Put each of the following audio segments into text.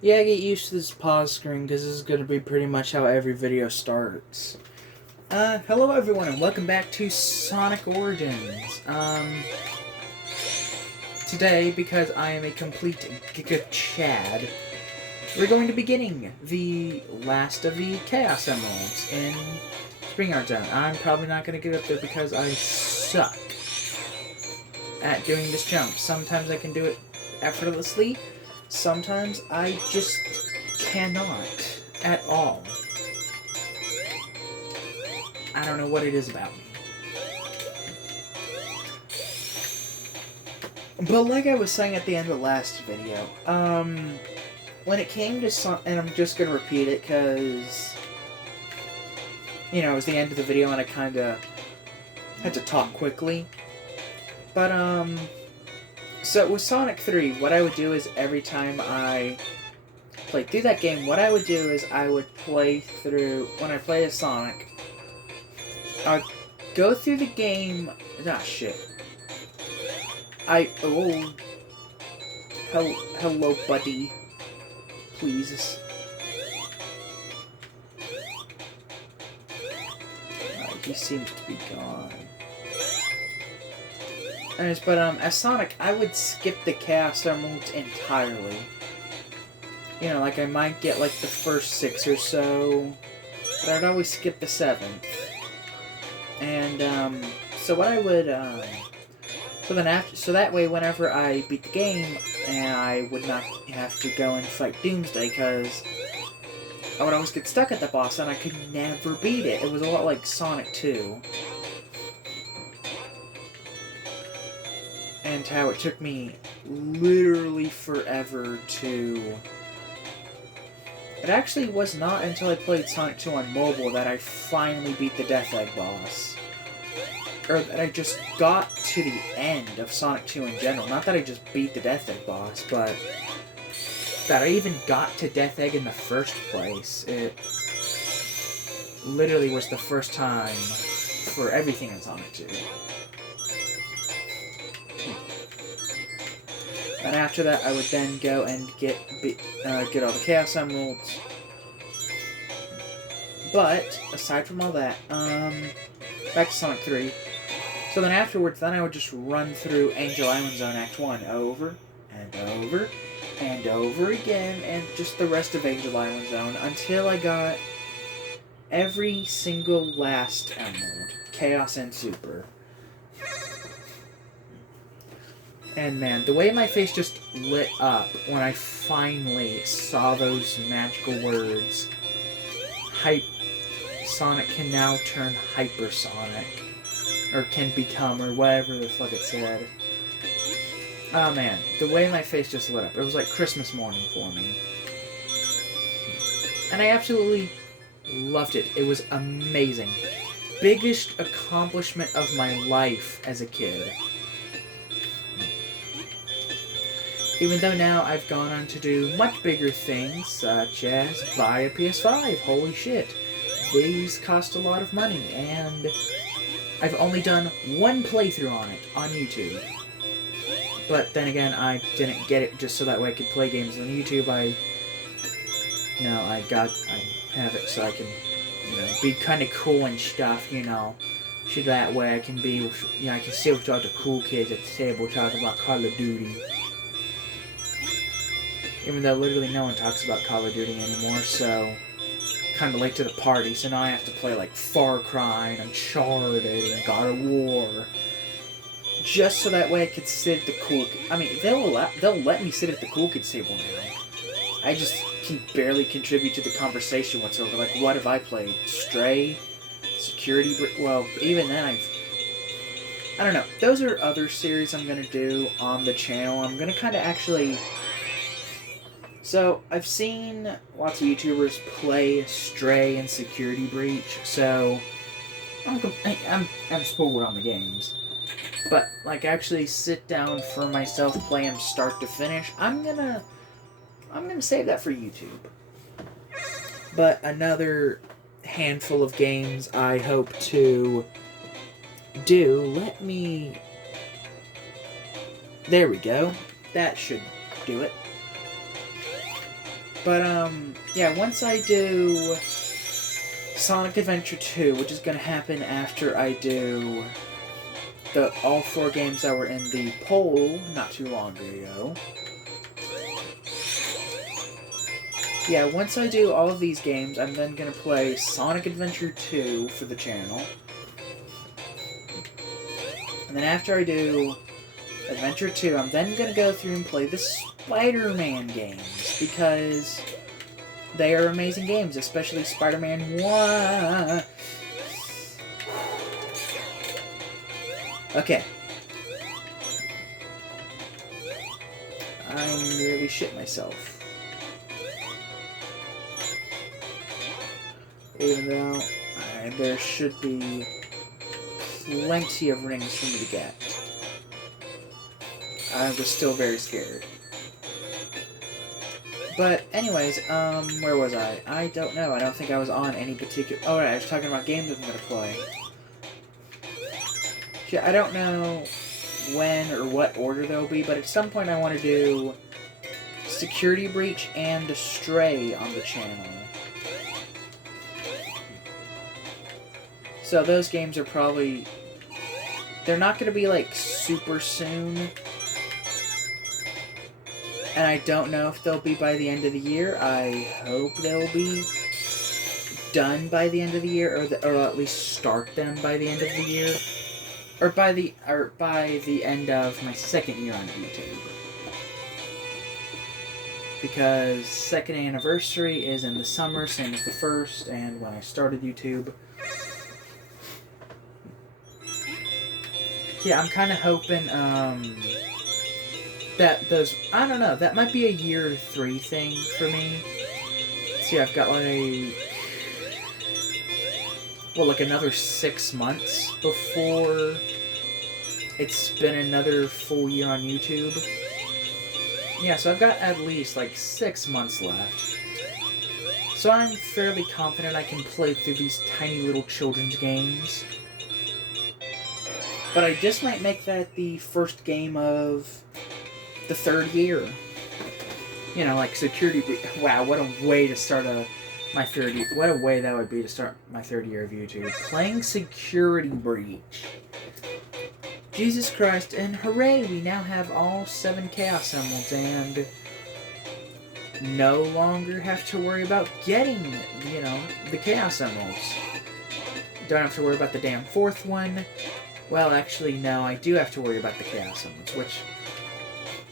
Yeah, get used to this pause screen because this is going to be pretty much how every video starts. Hello everyone and welcome back to Sonic Origins. Today, because I am a complete Giga Chad, we're going to be getting the last of the Chaos Emeralds in Spring Art Zone. I'm probably not going to get up there because I suck at doing this jump. Sometimes I can do it effortlessly, sometimes I just cannot at all. I don't know what it is about me. But like I was saying at the end of the last video, when it came to and I'm just gonna repeat it because, you know, it was the end of the video and I kinda had to talk quickly. But, so with Sonic 3, what I would do is every time I played through that game, what I would do is I would play through, when I play as Sonic, I would go through the game, shit. Hello, buddy. Please. He seems to be gone. Anyways, but, as Sonic, I would skip the Chaos Emeralds entirely. You know, like, I might get, like, the first 6 or so, but I'd always skip the 7th. And, so what I would, so that way, whenever I beat the game, and I would not have to go and fight Doomsday, because I would always get stuck at the boss, and I could never beat it. It was a lot like Sonic 2. And how it took me literally forever to... It actually was not until I played Sonic 2 on mobile that I finally beat the Death Egg boss. Or that I just got to the end of Sonic 2 in general. Not that I just beat the Death Egg boss, but that I even got to Death Egg in the first place. It literally was the first time for everything in Sonic 2. And after that, I would then go and get all the Chaos Emeralds. But, aside from all that, back to Sonic 3. So then afterwards, then I would just run through Angel Island Zone Act 1 over and over and over again, and just the rest of Angel Island Zone until I got every single last emerald, Chaos and Super. And man, the way my face just lit up when I finally saw those magical words, Sonic can now turn hypersonic. Or can become, or whatever the fuck it said. Oh man, the way my face just lit up. It was like Christmas morning for me. And I absolutely loved it. It was amazing. Biggest accomplishment of my life as a kid. Even though now I've gone on to do much bigger things, such as buy a PS5. Holy shit. These cost a lot of money, and I've only done one playthrough on it, on YouTube. But then again, I didn't get it just so that way I could play games on YouTube. I have it so I can, be kind of cool and stuff, So that way I can be, I can sit with all the cool kids at the table talking about Call of Duty. Even though literally no one talks about Call of Duty anymore, so kind of late to the party, so now I have to play like Far Cry and Uncharted and God of War, just so that way I could sit at the cool. I mean, they'll let me sit at the cool kids table now. I just can barely contribute to the conversation whatsoever. Like, what have I played? Stray, Security. Well, even then I don't know. Those are other series I'm gonna do on the channel. I'm gonna kind of actually. So, I've seen lots of YouTubers play Stray and Security Breach, so I'm spoiled on the games. But, like, actually sit down for myself, play them start to finish, I'm gonna save that for YouTube. But another handful of games I hope to do, there we go. That should do it. But, yeah, once I do Sonic Adventure 2, which is going to happen after I do all 4 games that were in the poll not too long ago. Yeah, once I do all of these games, I'm then going to play Sonic Adventure 2 for the channel. And then after I do Adventure 2, I'm then going to go through and play the Spider-Man games, because they are amazing games, especially Spider-Man 1. Okay. I nearly shit myself. Even though there should be plenty of rings for me to get. I was still very scared. But anyways, where was I? I don't know. I don't think I was on any particular... Oh, right, I was talking about games I'm going to play. Yeah, I don't know when or what order they'll be, but at some point I want to do Security Breach and Stray on the channel. So those games are probably... They're not going to be, like, super soon. And I don't know if they'll be by the end of the year. I hope they'll be done by the end of the year, or at least start them by the end of the year. Or by the end of my second year on YouTube. Because second anniversary is in the summer, same as the first, and when I started YouTube. Yeah, I'm kind of hoping, that those... I don't know, that might be a year 3 thing for me. See, I've got, like... Well, like another 6 months before it's been another full year on YouTube. Yeah, so I've got at least, like, 6 months left. So I'm fairly confident I can play through these tiny little children's games. But I just might make that the first game of the 3rd year. You know, like Security Breach. Wow, what a way to start my 3rd year. What a way that would be to start my 3rd year of YouTube. Playing Security Breach. Jesus Christ, and hooray, we now have all 7 Chaos Emeralds, and no longer have to worry about getting, you know, the Chaos Emeralds. Don't have to worry about the damn 4th one. Well, actually, no, I do have to worry about the Chaos Emeralds, which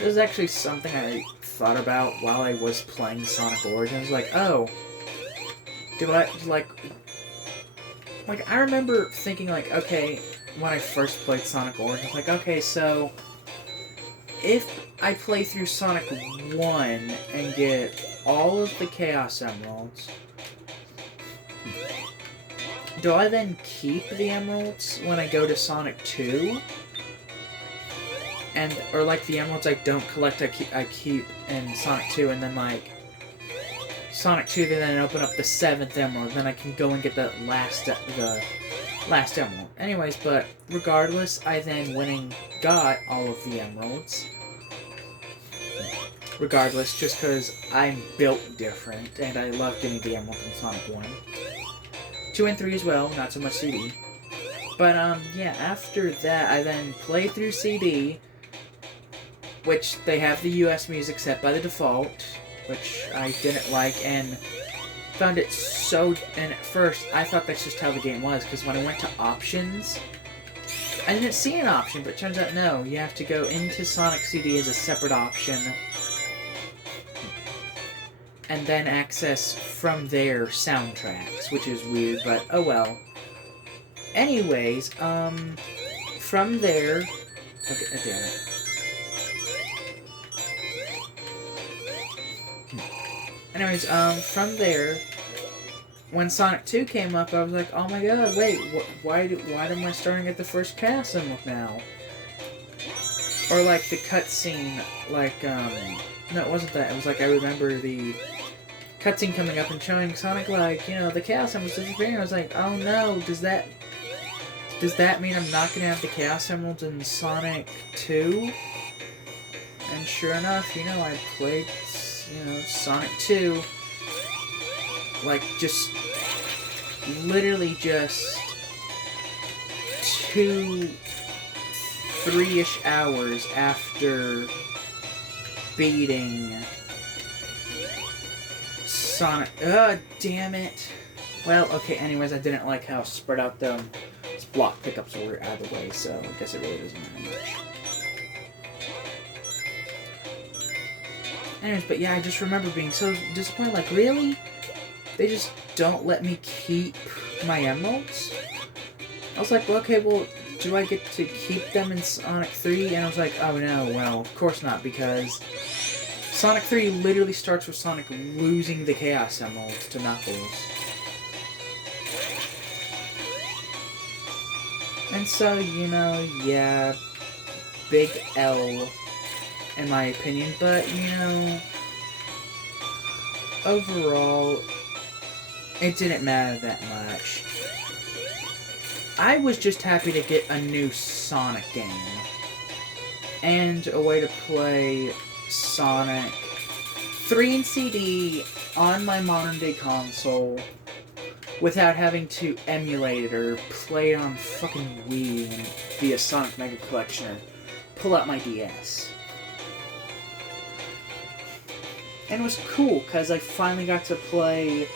is actually something I thought about while I was playing Sonic Origins. Like, oh, do I, like, I remember thinking, like, okay, when I first played Sonic Origins, like, okay, so if I play through Sonic 1 and get all of the Chaos Emeralds, do I then keep the Emeralds when I go to Sonic 2? Or like the Emeralds I don't collect, I keep in Sonic 2, and then like Sonic 2, then open up the 7th Emerald, then I can go and get the last Emerald. Anyways, but regardless, I then went and got all of the Emeralds. Regardless, just because I'm built different, and I love getting the Emeralds in Sonic 1. 2 and 3 as well, not so much CD. But, yeah, after that, I then played through CD, which they have the US music set by the default, which I didn't like, and found it so... And at first, I thought that's just how the game was, because when I went to options, I didn't see an option, but it turns out no, you have to go into Sonic CD as a separate option, and then access from there soundtracks, which is weird, but oh well. Anyways, from there... Okay, damn it. Anyways, from there, when Sonic 2 came up, I was like, oh my god, wait, why am I starting at the first Chaos Emerald now? Or like the cutscene, like, no, it wasn't that, it was like, I remember the cutscene coming up and showing Sonic, like, you know, the Chaos Emeralds disappearing. I was like, oh no, does that mean I'm not gonna have the Chaos Emeralds in Sonic 2? And sure enough, you know, I played Sonic 2, like, just literally just 2-3-ish hours after beating Sonic. Damn it. Well, okay, anyways, I didn't like how spread out the block pickups were out of the way, so I guess it really doesn't matter much. Anyways, but yeah, I just remember being so disappointed. Like, really? They just don't let me keep my emeralds? I was like, well, okay, well, do I get to keep them in Sonic 3? And I was like, oh no, well, of course not, because Sonic 3 literally starts with Sonic losing the Chaos Emeralds to Knuckles. And so, yeah, big L, in my opinion, but, overall, it didn't matter that much. I was just happy to get a new Sonic game, and a way to play Sonic 3 in CD on my modern-day console without having to emulate it or play it on fucking Wii and via Sonic Mega Collection or pull out my DS. And it was cool, because I finally got to play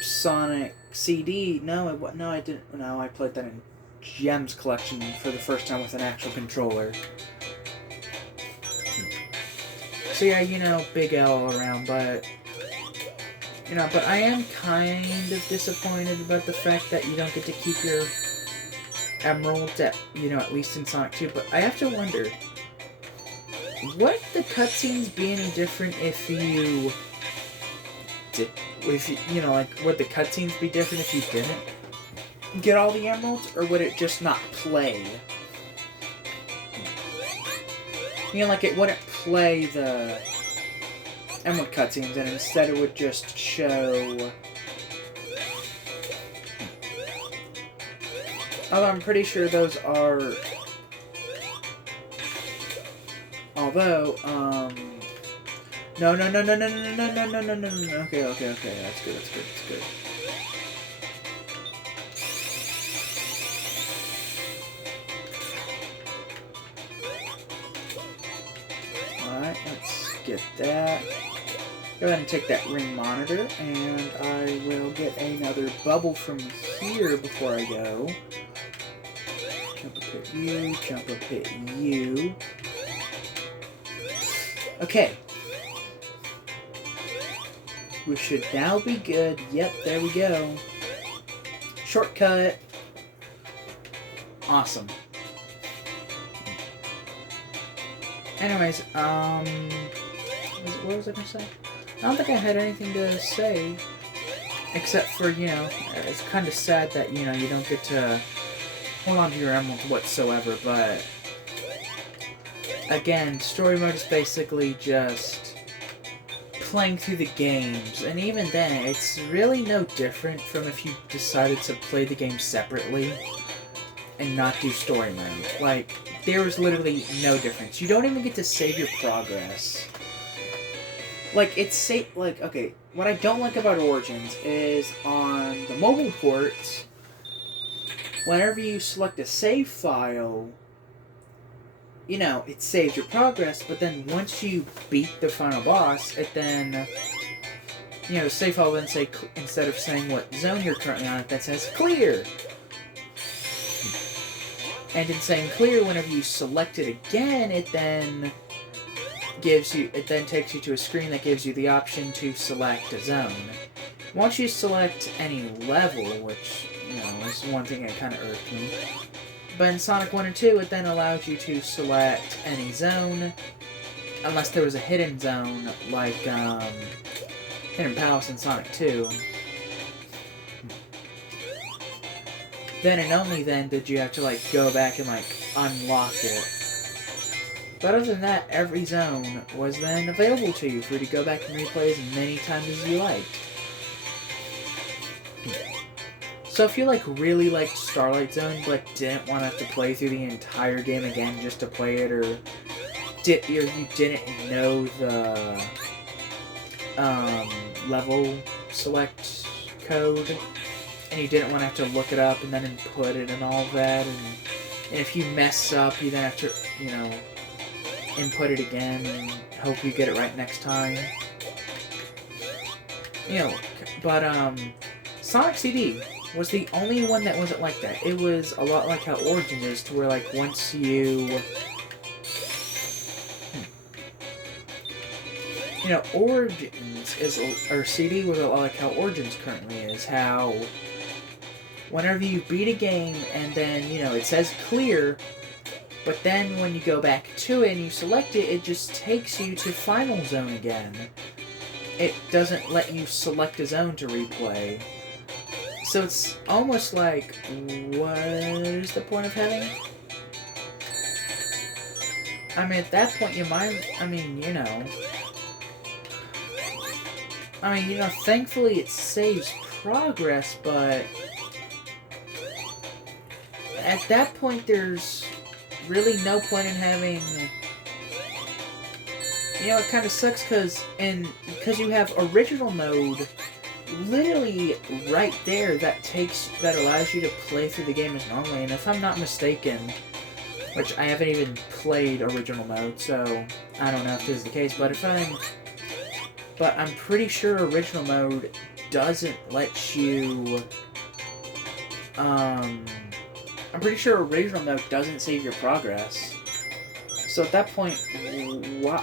Sonic CD. No, I didn't. No, I played that in Gems Collection for the first time with an actual controller. So yeah, big L all around, but but I am kind of disappointed about the fact that you don't get to keep your emeralds at least in Sonic 2, but I have to wonder, would the cutscenes be any different if you did, would the cutscenes be different if you didn't get all the emeralds, or would it just not play? It wouldn't play the emerald cutscenes, and instead it would just show. Although I'm pretty sure those are. Although, no. Okay, that's good. Alright, let's get that. Go ahead and take that ring monitor, and I will get another bubble from here before I go. Jump up hit you. Okay. We should now be good. Yep, there we go. Shortcut. Awesome. Anyways, what was I gonna say? I don't think I had anything to say, except for, it's kind of sad that, you don't get to hold on to your emeralds whatsoever, but again, story mode is basically just playing through the games, and even then, it's really no different from if you decided to play the game separately and not do story mode. Like, there is literally no difference. You don't even get to save your progress. Like, okay, what I don't like about Origins is on the mobile ports, whenever you select a save file, it saves your progress, but then once you beat the final boss, it then, the save file will then say, instead of saying what zone you're currently on, it then says clear. And in saying clear, whenever you select it again, it then takes you to a screen that gives you the option to select a zone. Once you select any level, which, is one thing that kind of irked me, but in Sonic 1 and 2, it then allows you to select any zone, unless there was a hidden zone, like, Hidden Palace in Sonic 2. Then and only then did you have to, go back and, unlock it. But other than that, every zone was then available to you for you to go back and replay as many times as you liked. So if you, really liked Starlight Zone, but didn't want to have to play through the entire game again just to play it, or you didn't know the level select code, and you didn't want to have to look it up and then input it and all that, and if you mess up, you then have to, you know, input it again and hope you get it right next time. You know, but Sonic CD was the only one that wasn't like that. It was a lot like how Origins is, to where like once you... You know, Origins is, or CD was a lot like how Origins currently is, how whenever you beat a game and then, you know, it says clear, but then when you go back to it and you select it, it just takes you to Final Zone again. It doesn't let you select a zone to replay. So it's almost like, what is the point of having? I mean, at that point you might, I mean, you know, thankfully it saves progress, but at that point there's really no point in having, you know, it kind of sucks because you have original mode literally right there that allows you to play through the game as normally, and if I'm not mistaken, which I haven't even played original mode, so I don't know if this is the case, but I'm pretty sure original mode doesn't let you, I'm pretty sure original mode doesn't save your progress. So at that point, what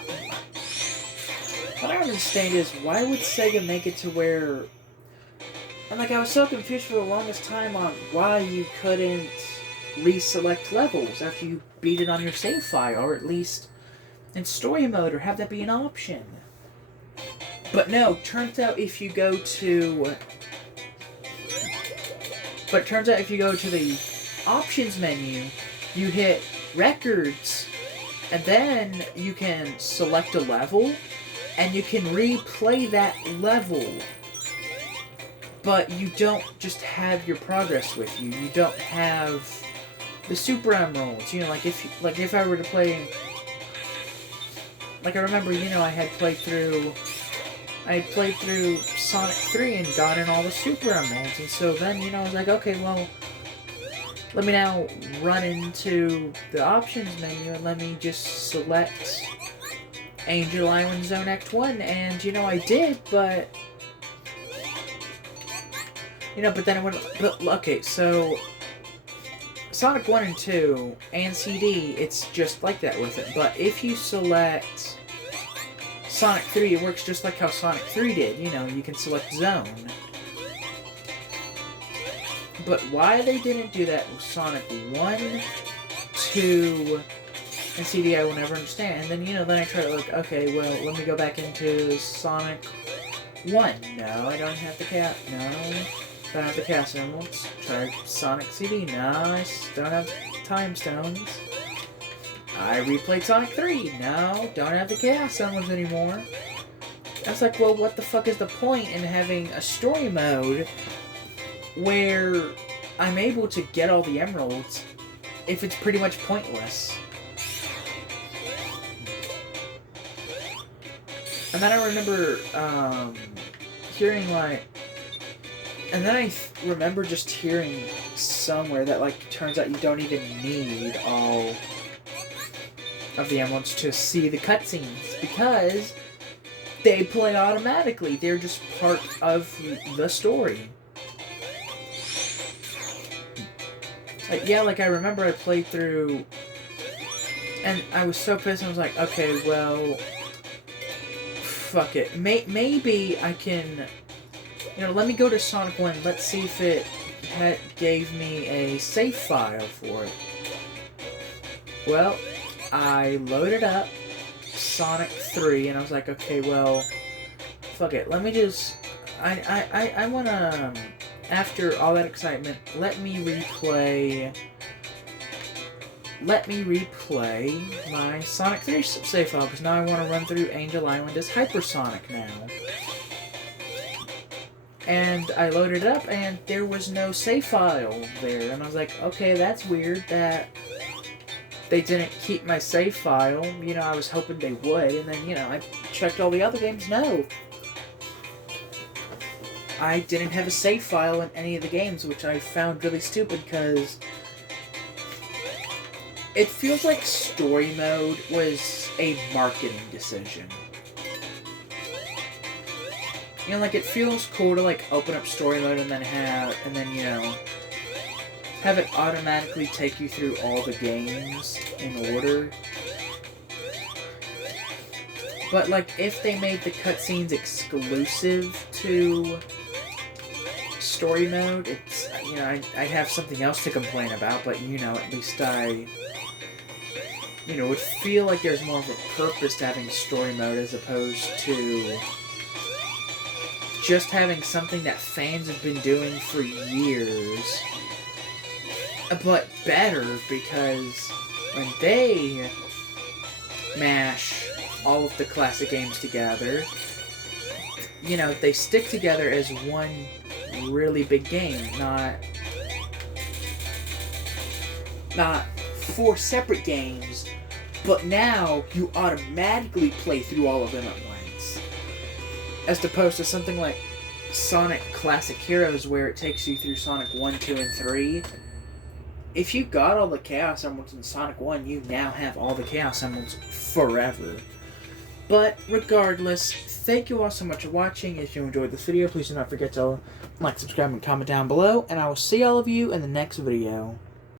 I don't understand is, why would Sega make it to where, and like, I was so confused for the longest time on why you couldn't reselect levels after you beat it on your save file, or at least in story mode, or have that be an option. But no, turns out if you go to the options menu, you hit records, and then you can select a level, and you can replay that level. But you don't just have your progress with you. You don't have the Super Emeralds. You know, like if I were to play, like I remember, you know, I had played through Sonic 3 and gotten all the Super Emeralds, and so then, you know, I was like, okay, well, let me now run into the options menu and let me just select Angel Island Zone Act 1, and, you know, I did, but, you know, but then it went, but, okay, so Sonic 1 and 2 and CD, it's just like that with it, but if you select Sonic 3, it works just like how Sonic 3 did. You know, you can select zone. But why they didn't do that with Sonic 1, 2, and CD, I will never understand. And then, you know, then I try to look, okay, well, let me go back into Sonic 1. No, I don't have the cat. No, don't have the cast emeralds. Try Sonic CD. Nice. Don't have time stones. I replayed Sonic 3. No, don't have the Chaos Emeralds anymore. I was like, well, what the fuck is the point in having a story mode where I'm able to get all the emeralds if it's pretty much pointless? And then I remember hearing, like, and then I remember just hearing somewhere that, like, turns out you don't even need all of the emeralds to see the cutscenes, because they play automatically. They're just part of the story. Like, yeah, like, I remember I played through, and I was so pissed, I was like, okay, well, fuck it. Maybe I can, you know, let me go to Sonic 1, let's see if it gave me a save file for it. Well, I loaded up Sonic 3, and I was like, okay, well, fuck it. Let me just, I wanna, after all that excitement, let me replay my Sonic 3 save file, because now I want to run through Angel Island as Hypersonic now. And I loaded it up, and there was no save file there, and I was like, okay, that's weird, that they didn't keep my save file. You know, I was hoping they would, and then, you know, I checked all the other games. No. I didn't have a save file in any of the games, which I found really stupid because it feels like story mode was a marketing decision. You know, like, it feels cool to, like, open up story mode and then you know, have it automatically take you through all the games in order. But, like, if they made the cutscenes exclusive to story mode, it's, you know, I'd have something else to complain about, but, you know, at least I, you know, would feel like there's more of a purpose to having story mode as opposed to just having something that fans have been doing for years, but better, because when they mash all of the classic games together, you know, they stick together as one really big game, not four separate games, but now you automatically play through all of them at once. As opposed to something like Sonic Classic Heroes, where it takes you through Sonic 1, 2, and 3. If you got all the Chaos Emeralds in Sonic 1, you now have all the Chaos Emeralds forever. But regardless, thank you all so much for watching. If you enjoyed this video, please do not forget to like, subscribe, and comment down below. And I will see all of you in the next video.